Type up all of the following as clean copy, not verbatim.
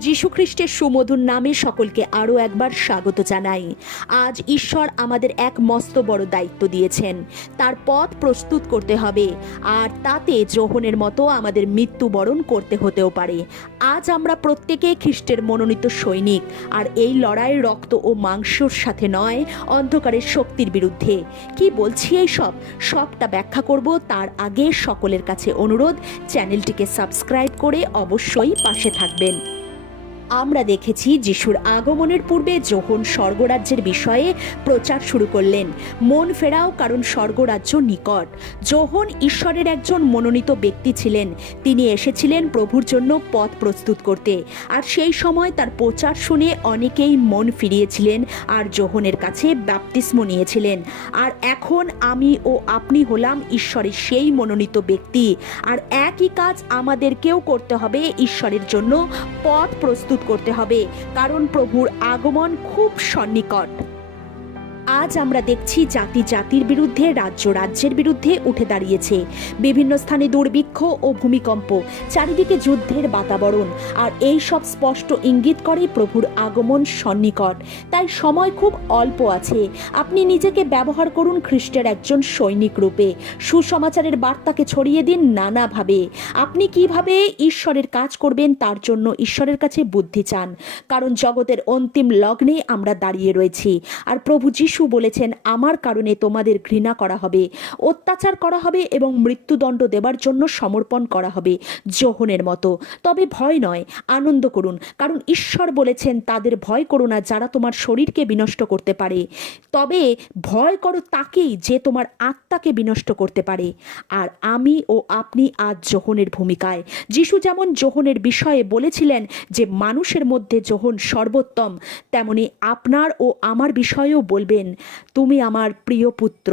যীশুখ্রিস্টের সুমধুর নামে সকলকে আরও একবার স্বাগত জানাই। আজ ঈশ্বর আমাদের এক মস্ত বড় দায়িত্ব দিয়েছেন। তার পথ প্রস্তুত করতে হবে, আর তাতে যোহনের মতো আমাদের মৃত্যুবরণ করতে হতেও পারে। আজ আমরা প্রত্যেকে খ্রিস্টের মনোনীত সৈনিক, আর এই লড়াই রক্ত ও মাংসর সাথে নয়, অন্ধকারের শক্তির বিরুদ্ধে। কি বলছি এই সবটা ব্যাখ্যা করব তার আগে সকলের কাছে অনুরোধ, চ্যানেলটিকে সাবস্ক্রাইব করে অবশ্যই পাশে থাকবেন। আমরা দেখেছি যিশুর আগমনের পূর্বে যোহন স্বর্গরাজ্যের বিষয়ে প্রচার শুরু করলেন। মন ফেরাও, কারণ স্বর্গরাজ্য নিকট। যোহন ঈশ্বরের একজন মনোনীত ব্যক্তি ছিলেন। তিনি এসেছিলেন প্রভুর জন্য পথ প্রস্তুত করতে, আর সেই সময় তার প্রচার শুনে অনেকেই মন ফিরিয়েছিলেন আর যোহনের কাছে বাপ্তিস্ম নিয়েছিলেন। আর এখন আমি ও আপনি হলাম ঈশ্বরের সেই মনোনীত ব্যক্তি, আর একই কাজ আমাদেরকেও করতে হবে। ঈশ্বরের জন্য পথ প্রস্তুত করতে হবে, কারণ প্রভুর আগমন খুব সন্নিকট। আজ আমরা দেখছি জাতি জাতির বিরুদ্ধে, রাজ্য রাজ্যের বিরুদ্ধে উঠে দাঁড়িয়েছে। বিভিন্ন স্থানে দুর্ভিক্ষ ও ভূমিকম্প, চারিদিকে যুদ্ধের বাতাবরণ, আর এই সব স্পষ্ট ইঙ্গিত করে প্রভুর আগমন সন্নিকট। তাই সময় খুব অল্প আছে। আপনি নিজেকে ব্যবহার করুন খ্রিস্টের একজন সৈনিক রূপে। সুসমাচারের বার্তাকে ছড়িয়ে দিন নানাভাবে। আপনি কিভাবে ঈশ্বরের কাজ করবেন তার জন্য ঈশ্বরের কাছে বুদ্ধি চান, কারণ জগতের অন্তিম লগ্নে আমরা দাঁড়িয়ে রয়েছি। আর প্রভু যিশু বলেছেন, আমার কারণে তোমাদের ঘৃণা করা হবে, অত্যাচার করা হবে এবং মৃত্যুদণ্ড দেবার জন্য সমর্পণ করা হবে, যোহনের মতো। তবে ভয় নয়, আনন্দ করুন, কারণ ঈশ্বর বলেছেন, তাদের ভয় করো না যারা তোমার শরীরকে বিনষ্ট করতে পারে, তবে ভয় করো তাকেই যে তোমার আত্মাকে বিনষ্ট করতে পারে। আর আমি ও আপনি আজ যোহনের ভূমিকায়। যিশু যেমন যোহনের বিষয়ে বলেছিলেন যে মানুষের মধ্যে যোহন সর্বোত্তম, তেমনি আপনার ও আমার বিষয়েও বলবেন, তুমি আমার প্রিয় পুত্র,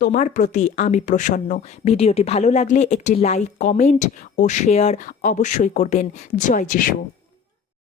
তোমার প্রতি আমি প্রসন্ন। ভিডিওটি ভালো লাগলে একটি লাইক, কমেন্ট ও শেয়ার অবশ্যই করবেন। জয় যিশু।